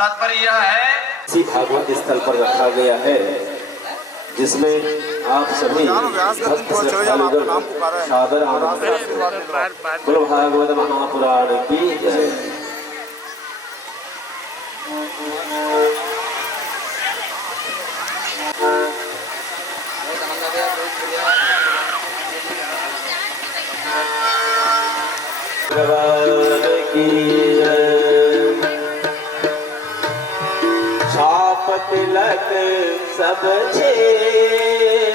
तात्पर्य यह है इसी भागवत स्थल पर रखा गया है जिसमें आप सभी भक्त श्रद्धालुगण सादर आनंद बोलो भागवत महापुराण की जय। भगवान की जय। छाप तिलक सब छे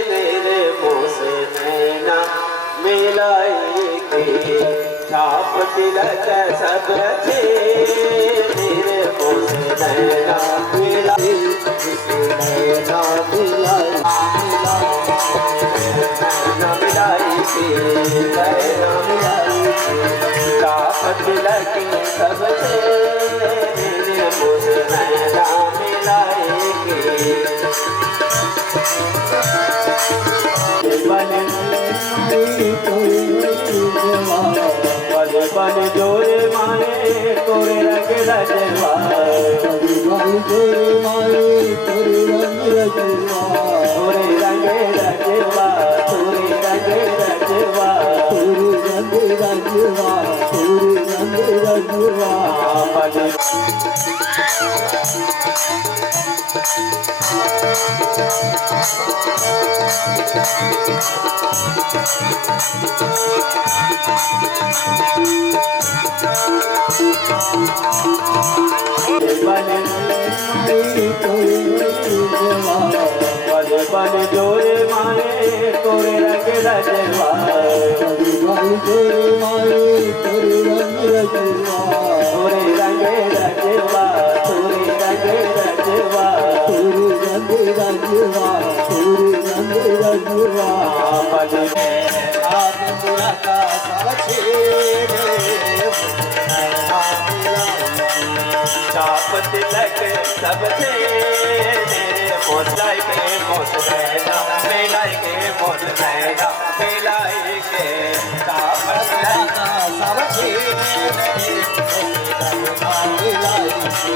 मेरे मोस नैना मिलाएंगे। छाप तिलक सब छे मेरे मोस नैना मिलाएंगे। नैना तिलक सब छे मेरे मोस नैना मिलाएंगे। पल पल जोरे माए तोरे रंग रजवा। पल जोरे माए तोरे रंग रजवा। तोरे रंग रजवा तोरे रंग रजवा तोरे रंग रजवा तोरे रंग रजवा। पल पल जोरे माए तोरे रंग रजवा। पल जोरे माए तोरे रंग रजवा। तोरे रंग रजवा तोरे रंग रजवा तोरे रंग रजवा तोरे रंग रजवा। पल आत्मा का छाप तिलक सब छे मेरे मोस लाइके मोस नैना मिलाएंगे। मोस नैना मिलाएंगे। छाप तिलक सब छे मेरे मोस नैना मिलाएंगे।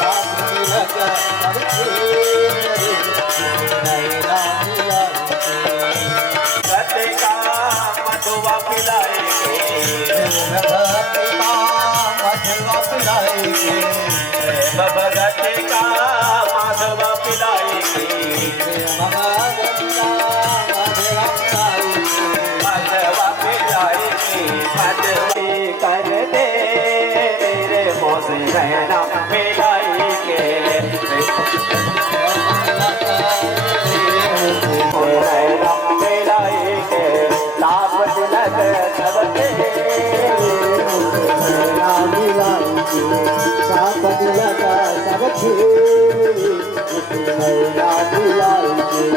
छाप तिलक सब छे मेरे मोस नैना मिलाएंगे। रत का मधुआ पिलाएंगे। रत का मधुआ पिलाएंगे। भगत का माधवा पिलाएंगे। माधवा पिलाएंगे। माधवी कर दे मेरे मोस नैना मिलाएंगे। नैना मिलाएंगे। लाभ तिलक सब नैना मिलाएंगे। छाप तिलक सब छे नैना मिलाएंगे।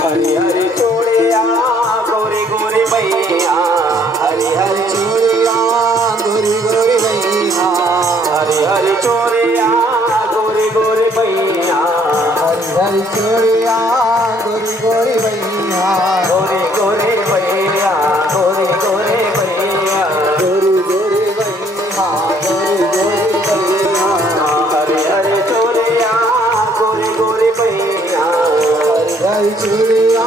हरी हरी चूड़िया गोरी गोरी मैया। हरी हरी चूड़िया गोरी गोरी मैया। हरी हरी चूड़िया गोरी गोरी मैया। हरी हरी चूड़िया गोरी गोरी मैया। गोरी गोरी मैया गोरी गोरी मैया गोरी गोरी मैया गोरी गोरी मैया। हरी हरी चूड़िया गोरी गोरी मैया। हरी हरी चूड़िया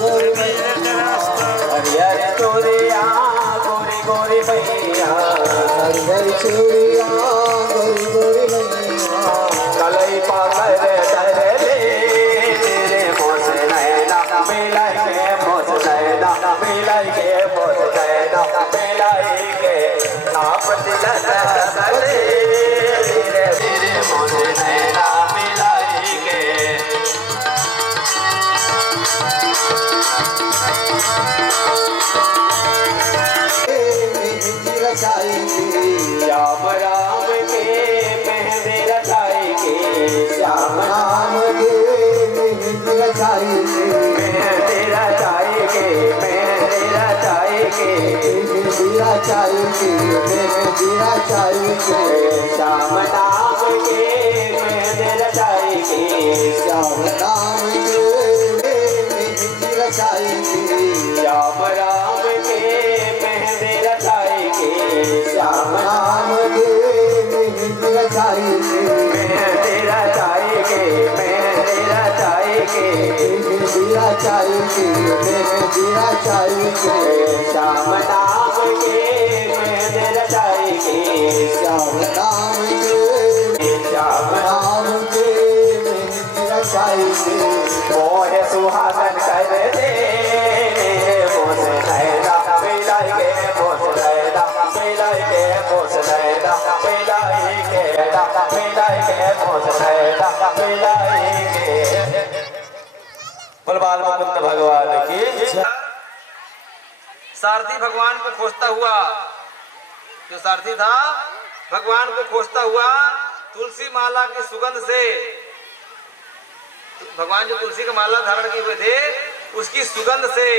गोरी गोरी मैया। हरी हरी चूड़िया गोरी गोरी मैया। हरी हरी चूड़िया गोरी गोरी मैया। कलई पाकर डर ले तेरे मोस नैना मिलाएंगे। मोस नैना मिलाएंगे। मोस नैना मिलाएंगे। छाप तिलक सब तेरे तेरे मोस नैना मिलाएंगे। श्याम राम के मेहंदी रचाएंगे। श्याम राम के मेहंदी रचाएंगे। मेहंदी रचाएंगे। मेहंदी रचाएंगे। मेहंदी रचाएंगे। मेहंदी रचाएंगे। श्याम नाम के रचाएंगे, मेहंदी रचाएंगे, मेहंदी रचाएंगे, मेहंदी रचाएंगे, मेहंदी रचाएंगे, श्याम नाम के मेहंदी रचाएंगे, श्याम नाम के, श्याम नाम के मेहंदी रचाएंगे, मोह सुहागन कर दे मोस नैना मिलाएंगे, मोस नैना मिलाएंगे, मोस नैना मिलाएंगे, मिलाएंगे, मोस नैना मिलाएंगे। बलवान मुकुंद भगवान की। सारथी भगवान को खोजता हुआ, जो सारथी था भगवान को खोजता हुआ तुलसी माला की सुगंध से, भगवान जो तुलसी का माला धारण किए हुए थे उसकी सुगंध से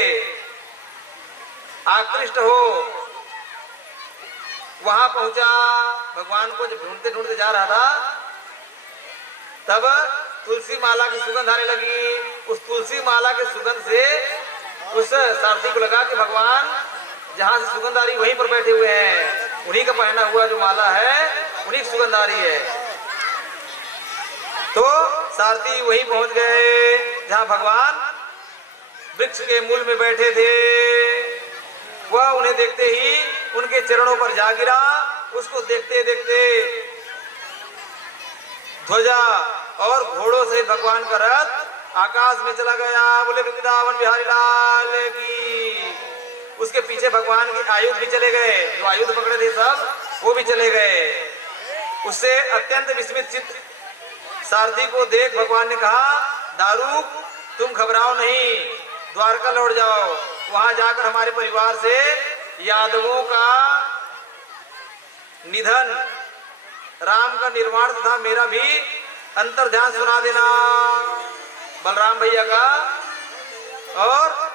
आकृष्ट हो वहां पहुंचा। भगवान को जब ढूंढते ढूंढते जा रहा था तब तुलसी माला की सुगंध आने लगी। उस तुलसी माला के सुगंध से उस सारथी को लगा कि भगवान जहां से सुगंध आ रही वहीं पर बैठे हुए हैं, उन्हीं का पहना हुआ जो माला है उन्हीं की सुगंध आ रही है। तो सारथी वहीं पहुंच गए जहां भगवान वृक्ष के मूल में बैठे थे। वह उन्हें देखते ही उनके चरणों पर जा गिरा। उसको देखते देखते ध्वजा और घोड़ों से भगवान का रथ आकाश में चला गया। बोले वृंदावन बिहारी लाल की। उसके पीछे भगवान के आयुध भी चले गए, जो आयुध पकड़े थे सब वो भी चले गए। उससे अत्यंत विस्मित चित्त सारथी को देख भगवान ने कहा, दारूक तुम घबराओ नहीं, द्वारका लौट जाओ, वहां जाकर हमारे परिवार से यादवों का निधन, राम का निर्माण तथा मेरा भी अंतर ध्यान सुना देना, बलराम भैया का और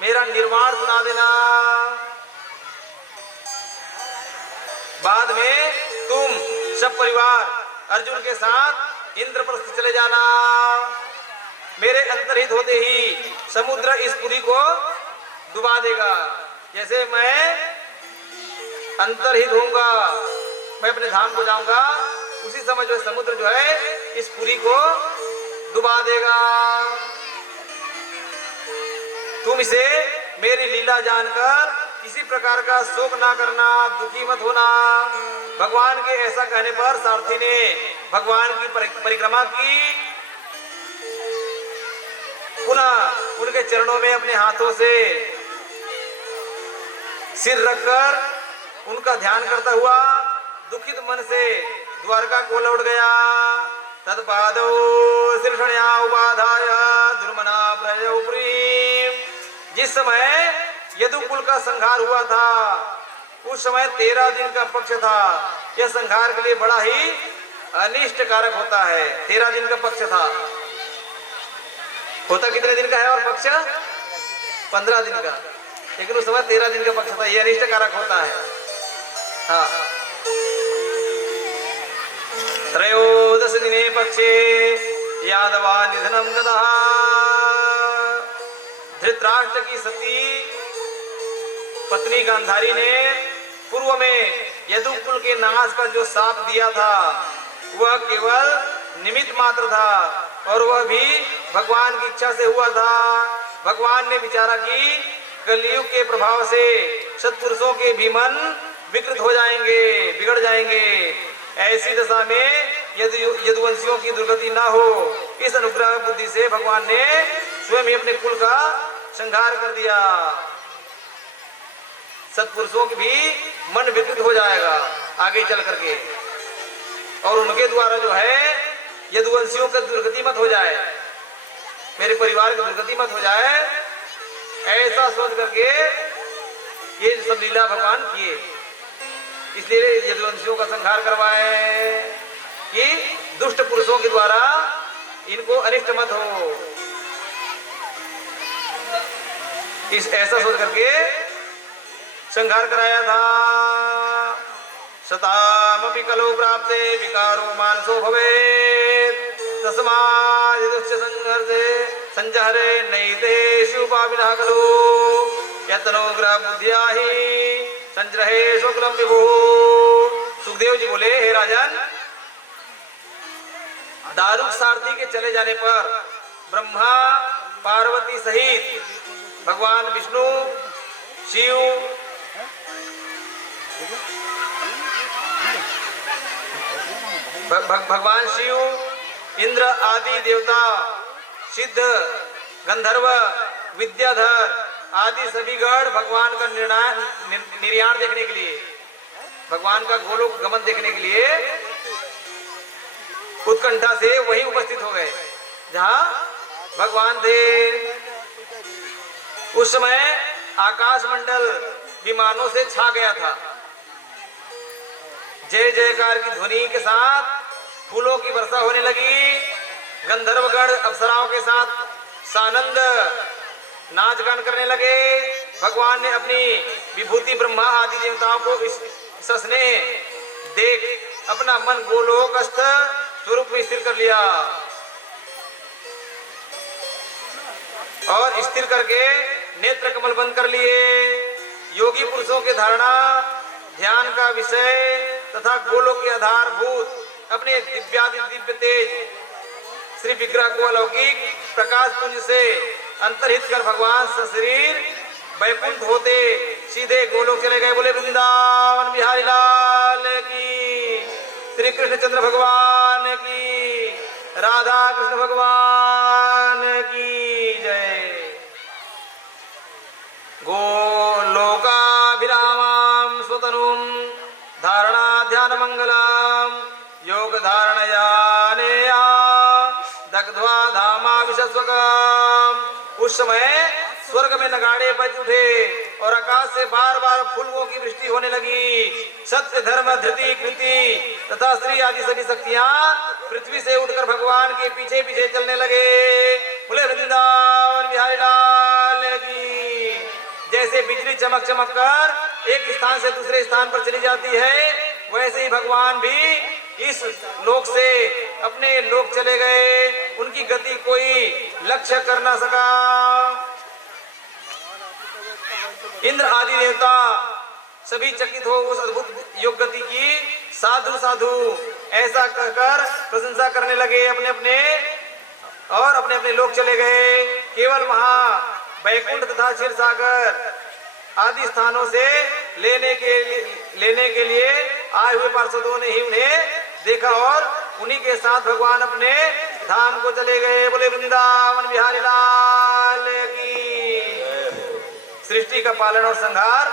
मेरा निर्माण सुना देना। बाद में तुम सब परिवार अर्जुन के साथ इंद्रप्रस्थ चले जाना। मेरे अंतर्हित होते ही समुद्र इस पुरी को डुबा देगा। जैसे मैं अंतर्हित होऊंगा, मैं अपने धाम को जाऊंगा, उसी समय जो समुद्र जो है इस पुरी को डुबा देगा। तुम इसे मेरी लीला जानकर किसी प्रकार का शोक ना करना, दुखी मत होना। भगवान के ऐसा कहने पर सारथी ने भगवान की परिक्रमा की। पुनः उनके चरणों में अपने हाथों से सिर रखकर उनका ध्यान करता हुआ दुखित मन से द्वारका को लौट गया। तत्पादौ शीर्षण्या उपाधाय दुर्मना प्रजौ प्रीम। जिस समय यदुकुल का संहार हुआ था उस समय 13 दिन का पक्ष था। यह संहार के लिए बड़ा ही अनिष्ट कारक होता है। 13 दिन का पक्ष था। होता कितने दिन का है और पक्ष 15 दिन का, लेकिन उस समय 13 दिन का पक्ष था। यह अनिष्ट कारक होता है। हाँ, त्रयोदश दिने पक्षे यादवा निधनम गदः। धृतराष्ट्र की सती पत्नी गांधारी ने पूर्व में यदुकुल के नाश का जो शाप दिया था वह केवल निमित्त मात्र था और वह भी भगवान की इच्छा से हुआ था। भगवान ने विचारा कि कलयुग के प्रभाव से सत्पुरुषों के भी मन विकृत हो जाएंगे, बिगड़ जाएंगे। ऐसी दशा में यदुवंशियों की दुर्गति ना हो, इस अनुग्रह बुद्धि से भगवान ने स्वयं ही अपने कुल का संहार कर दिया। सत्पुरुषों की भी मन विकृत हो जाएगा आगे चल करके, और उनके द्वारा जो है यदुवंशियों की दुर्गति मत हो जाए, मेरे परिवार की दुर्गति मत हो जाए, ऐसा सोच करके ये सब लीला भगवान किए। इसलिए यदुवंशियों का संहार करवाए कि दुष्ट पुरुषों के द्वारा इनको अनिष्ट मत हो। इस ऐसा सोच करके संहार कराया था। शतामपि कलो प्राप्ते विकारो मानसो भवेत् तस्मात् यदुश्च संघर्षे संजहरे नैतेषु पापिनः खलु यतनो ग्रह बुद्ध्या हि संजहे शुक्लम विभु सुखदेव जी बोले, हे राजन, दारुक सारथी के चले जाने पर ब्रह्मा पार्वती सहित भगवान विष्णु, शिव, भगवान शिव, इंद्र आदि देवता, सिद्ध, गंधर्व, विद्याधर आदि सभी गण भगवान का निर्याण देखने के लिए, भगवान का गोलोक गमन देखने के लिए उत्कंठा से वहीं उपस्थित हो गए जहां भगवान थे। उस समय आकाश मंडल विमानों से छा गया था। जय जयकार की ध्वनि के साथ फूलों की वर्षा होने लगी। गंधर्वगण अप्सराओं के साथ सानंद नाच गान करने लगे। भगवान ने अपनी विभूति ब्रह्मा आदि देवताओं को ससने देख अपना मन गोलोकस्थ स्वरूप में स्थिर कर लिया और स्थिर करके नेत्र कमल बंद कर लिए। योगी पुरुषों के धारणा ध्यान का विषय तथा गोलोक के आधारभूत अपने दिव्य तेज श्री विग्रह को अलौकिक प्रकाश पुंज से अंतर्हित कर भगवान सशरीर वैकुंठ होते सीधे गोलोक चले गए। बोले वृंदावन बिहारी लाल की, श्री कृष्ण चंद्र भगवान की, राधा कृष्ण भगवान की जय। गोलोकाभिरामं स्वतनुं धारणा ध्यान मंगलम योग धारणया नेया दग्ध्वा धामा विशस्वकम। उस समय स्वर्ग में नगाड़े बज उठे और आकाश से बार बार फूलों की वृष्टि होने लगी। सत्य धर्म धृति कृति तथा स्त्री आदि सभी शक्तियां पृथ्वी से उठकर भगवान के पीछे पीछे चलने लगे। बोले वृंदावन बिहारी लाल की। जैसे बिजली चमक चमक कर एक स्थान से दूसरे स्थान पर चली जाती है, वैसे ही भगवान भी इस लोक से अपने लोक चले गए। उनकी गति कोई लक्ष्य कर ना सका। इंद्र आदि देवता सभी चकित हो उस अद्भुत योग गति की। साधु साधु ऐसा कहकर प्रशंसा करने लगे। अपने अपने लोक चले गए। केवल वहां वैकुंठ तथा क्षीर सागर आदि स्थानों से लेने के लिए आए हुए पार्षदों ने ही उन्हें देखा और उन्हीं के साथ भगवान अपने धाम को चले गए। बोले वृंदावन बिहारी लाल की। सृष्टि का पालन और संहार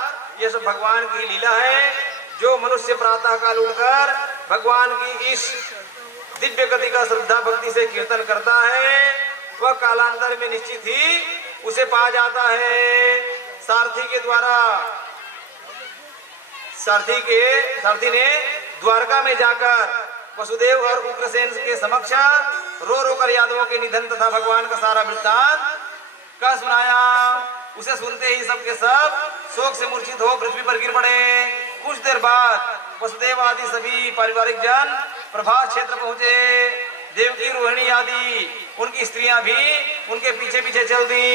ये सब भगवान की लीला है। जो मनुष्य प्रातः काल उठकर भगवान की इस दिव्य गति का श्रद्धा भक्ति से कीर्तन करता है, वह कालांतर में निश्चित ही उसे पा जाता है। सारथी के द्वारा सारथी ने द्वारका में जाकर वसुदेव और उग्रसेन के समक्ष रो रो कर यादवों के निधन तथा भगवान का सारा वृत्तांत का सुनाया। उसे सुनते ही सबके सब शोक से मूर्छित हो पृथ्वी पर गिर पड़े। कुछ देर बाद वसुदेव आदि सभी पारिवारिक जन प्रभास क्षेत्र पहुंचे। देवकी रोहिणी आदि उनकी स्त्रियां भी उनके पीछे पीछे चल दी।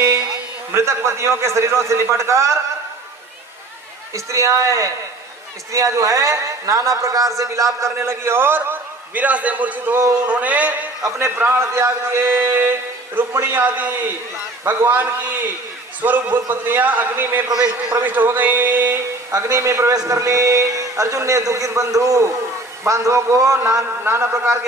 मृतक पतियों के शरीरों से लिपटकर स्त्रियां जो है नाना प्रकार से विलाप करने लगी और विरह से मूर्छित हो उन्होंने अपने प्राण त्याग दिए। रुक्मिणी आदि भगवान की स्वरूपभूत पत्नियां अग्नि में प्रविष्ट हो गई, अग्नि में प्रवेश कर ली। अर्जुन ने दुखित बांधवों को नाना प्रकार के